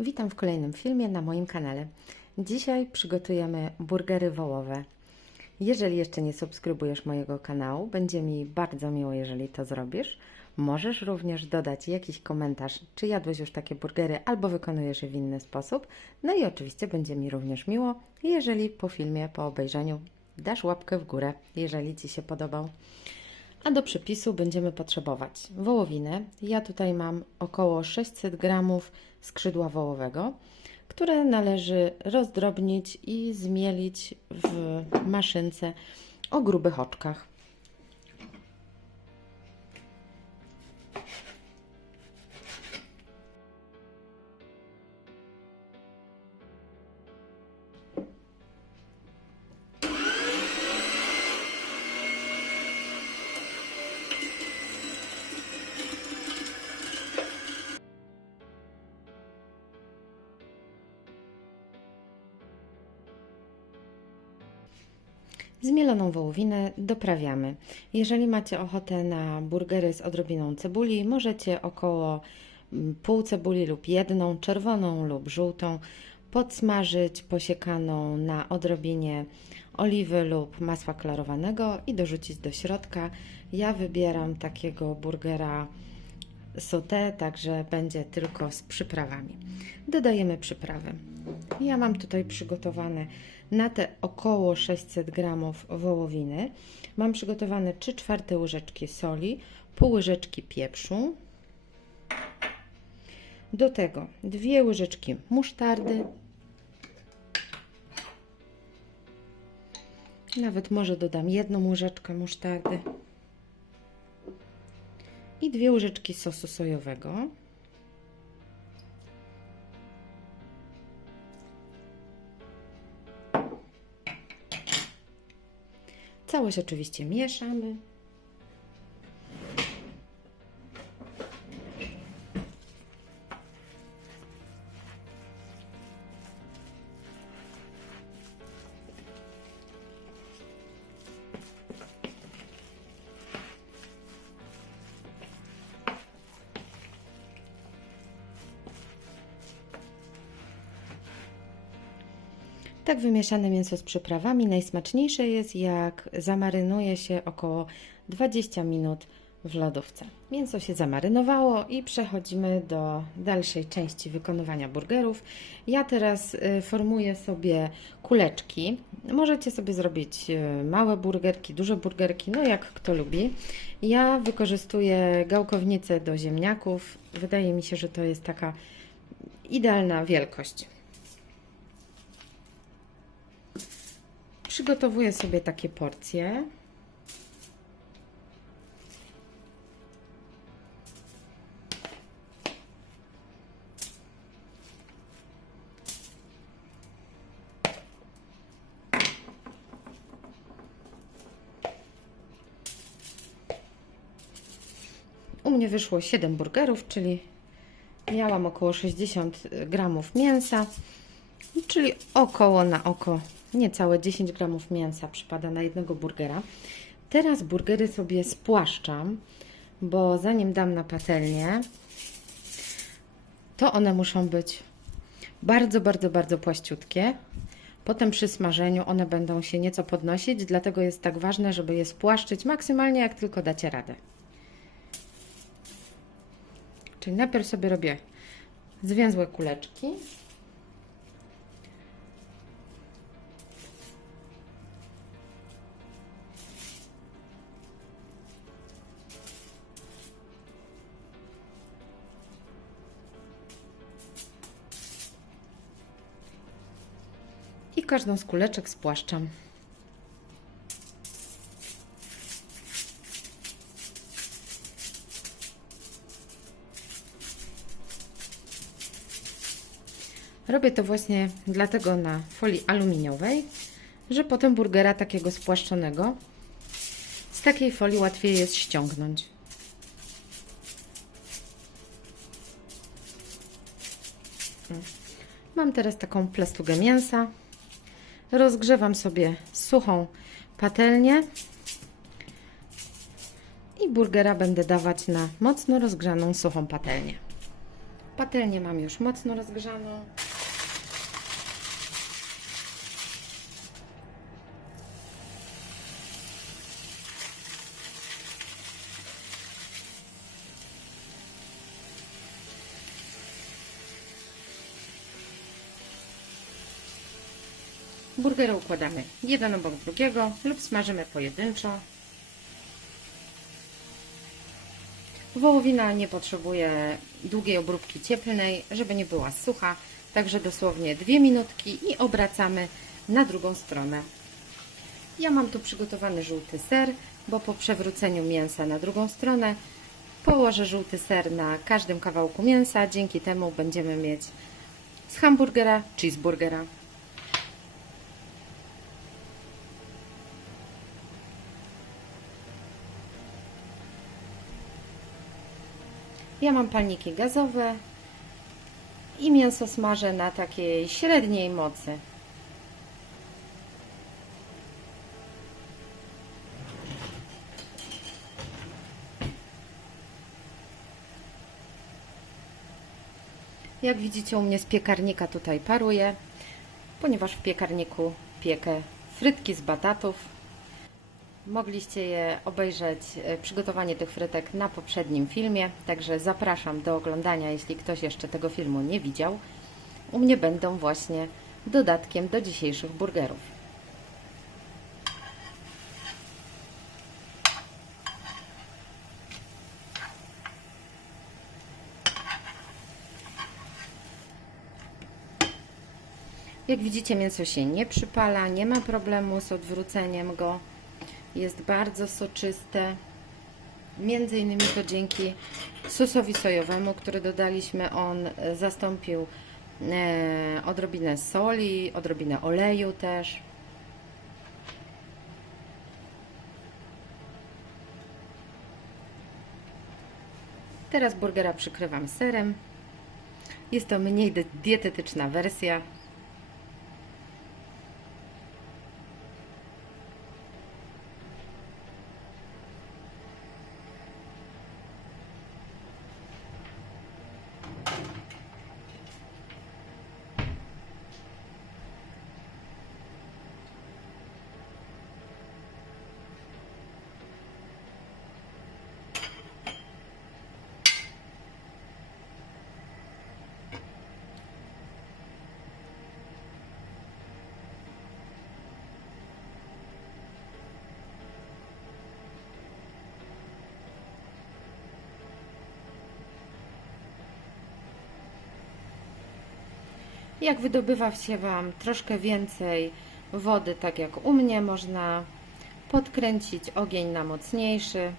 Witam w kolejnym filmie na moim kanale. Dzisiaj przygotujemy burgery wołowe. Jeżeli jeszcze nie subskrybujesz mojego kanału, będzie mi bardzo miło, jeżeli to zrobisz. Możesz również dodać jakiś komentarz, czy jadłeś już takie burgery, albo wykonujesz je w inny sposób. No i oczywiście będzie mi również miło, jeżeli po filmie, po obejrzeniu dasz łapkę w górę, jeżeli Ci się podobał. A do przepisu będziemy potrzebować wołowinę. Ja tutaj mam około 600 gramów skrzydła wołowego, które należy rozdrobnić i zmielić w maszynce o grubych oczkach. Zmieloną wołowinę doprawiamy. Jeżeli macie ochotę na burgery z odrobiną cebuli, możecie około mm, pół cebuli lub jedną, czerwoną lub żółtą, podsmażyć posiekaną na odrobinie oliwy lub masła klarowanego i dorzucić do środka. Ja wybieram takiego burgera sauté, także będzie tylko z przyprawami. Dodajemy przyprawy. Ja mam tutaj przygotowane na te około 600 gramów wołowiny. Mam przygotowane 3 czwarte łyżeczki soli, pół łyżeczki pieprzu. Do tego dwie łyżeczki musztardy. Nawet może dodam jedną łyżeczkę musztardy i dwie łyżeczki sosu sojowego. Całość oczywiście mieszamy. Tak wymieszane mięso z przyprawami najsmaczniejsze jest jak zamarynuje się około 20 minut w lodówce. Mięso się zamarynowało i przechodzimy do dalszej części wykonywania burgerów. Ja teraz y, formuję sobie kuleczki. Możecie sobie zrobić y, małe burgerki, duże burgerki, no jak kto lubi. Ja wykorzystuję gałkownicę do ziemniaków. Wydaje mi się, że to jest taka idealna wielkość. Przygotowuję sobie takie porcje. U mnie wyszło 7 burgerów, czyli miałam około 60 gramów mięsa, czyli około na oko niecałe 10 gramów mięsa przypada na jednego burgera. Teraz burgery sobie spłaszczam, bo zanim dam na patelnię, to one muszą być bardzo, bardzo, bardzo płaściutkie. Potem przy smażeniu one będą się nieco podnosić, dlatego jest tak ważne, żeby je spłaszczyć maksymalnie jak tylko dacie radę. Czyli najpierw sobie robię zwięzłe kuleczki. I każdą z kuleczek spłaszczam. Robię to właśnie dlatego na folii aluminiowej, że potem burgera takiego spłaszczonego z takiej folii łatwiej jest ściągnąć. Mam teraz taką plastugę mięsa. Rozgrzewam sobie suchą patelnię i burgera będę dawać na mocno rozgrzaną suchą patelnię. Patelnię mam już mocno rozgrzaną. Burgery układamy jeden obok drugiego lub smażymy pojedynczo. Wołowina nie potrzebuje długiej obróbki cieplnej, żeby nie była sucha, także dosłownie dwie minutki i obracamy na drugą stronę. Ja mam tu przygotowany żółty ser, bo po przewróceniu mięsa na drugą stronę położę żółty ser na każdym kawałku mięsa, dzięki temu będziemy mieć z hamburgera cheeseburgera. Ja mam palniki gazowe i mięso smażę na takiej średniej mocy. Jak widzicie u mnie z piekarnika tutaj paruje, ponieważ w piekarniku piekę frytki z batatów. Mogliście je obejrzeć, e, przygotowanie tych frytek na poprzednim filmie, także zapraszam do oglądania, jeśli ktoś jeszcze tego filmu nie widział. U mnie będą właśnie dodatkiem do dzisiejszych burgerów. Jak widzicie, mięso się nie przypala, nie ma problemu z odwróceniem go. Jest bardzo soczyste. Między innymi to dzięki sosowi sojowemu, który dodaliśmy. On e, zastąpił e, odrobinę soli, odrobinę oleju też. Teraz burgera przykrywam serem. Jest to mniej dietetyczna wersja. Jak wydobywa się Wam troszkę więcej wody, tak jak u mnie, można podkręcić ogień na mocniejszy.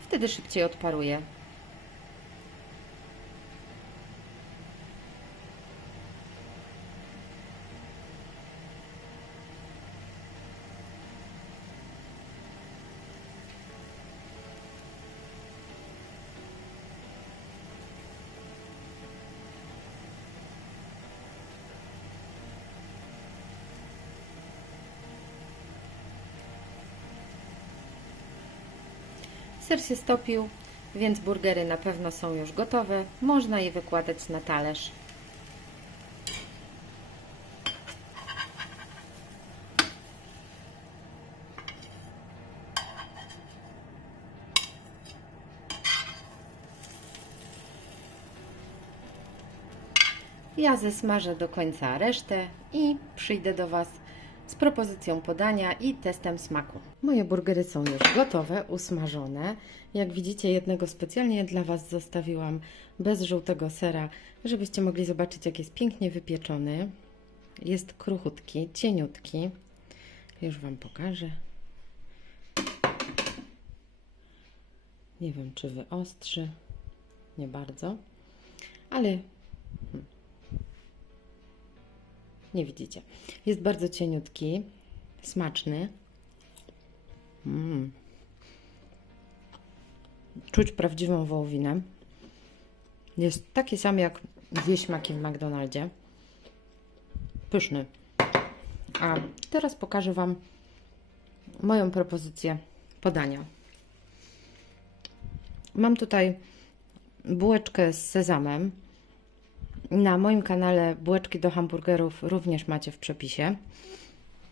Wtedy szybciej odparuje. Ser się stopił, więc burgery na pewno są już gotowe. Można je wykładać na talerz. Ja zesmażę do końca resztę i przyjdę do Was z propozycją podania i testem smaku. Moje burgery są już gotowe, usmażone. Jak widzicie, jednego specjalnie dla Was zostawiłam bez żółtego sera, żebyście mogli zobaczyć, jak jest pięknie wypieczony. Jest kruchutki, cieniutki. Już Wam pokażę. Nie wiem, czy wyostrzy. Nie bardzo. Ale nie widzicie. Jest bardzo cieniutki, smaczny. Mm. Czuć prawdziwą wołowinę. Jest taki sam jak wieśmaki w McDonaldzie. Pyszny. A teraz pokażę Wam moją propozycję podania. Mam tutaj bułeczkę z sezamem. Na moim kanale bułeczki do hamburgerów również macie w przepisie.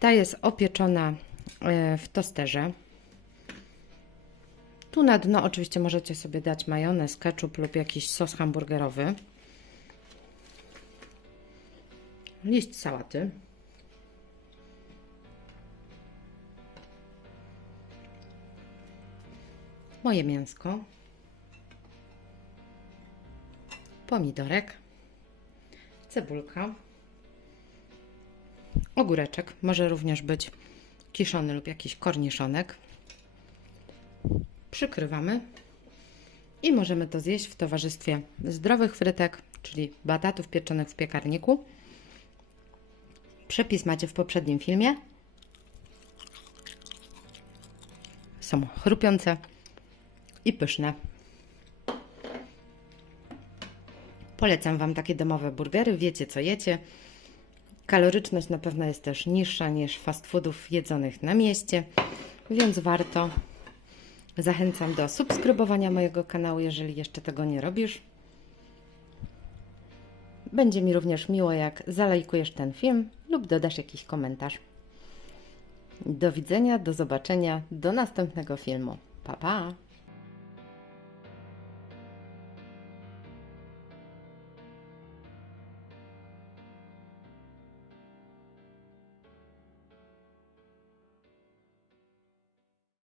Ta jest opieczona e, w tosterze. Tu na dno oczywiście możecie sobie dać majonez, ketchup lub jakiś sos hamburgerowy. Liść sałaty. Moje mięsko. Pomidorek. Cebulka. Ogóreczek. Może również być kiszony lub jakiś korniszonek. Przykrywamy i możemy to zjeść w towarzystwie zdrowych frytek, czyli batatów pieczonych w piekarniku. Przepis macie w poprzednim filmie. Są chrupiące i pyszne. Polecam Wam takie domowe burgery, wiecie co jecie. Kaloryczność na pewno jest też niższa niż fast foodów jedzonych na mieście, więc warto. Zachęcam do subskrybowania mojego kanału, jeżeli jeszcze tego nie robisz. Będzie mi również miło, jak zalajkujesz ten film lub dodasz jakiś komentarz. Do widzenia, do zobaczenia, do następnego filmu. Pa, pa!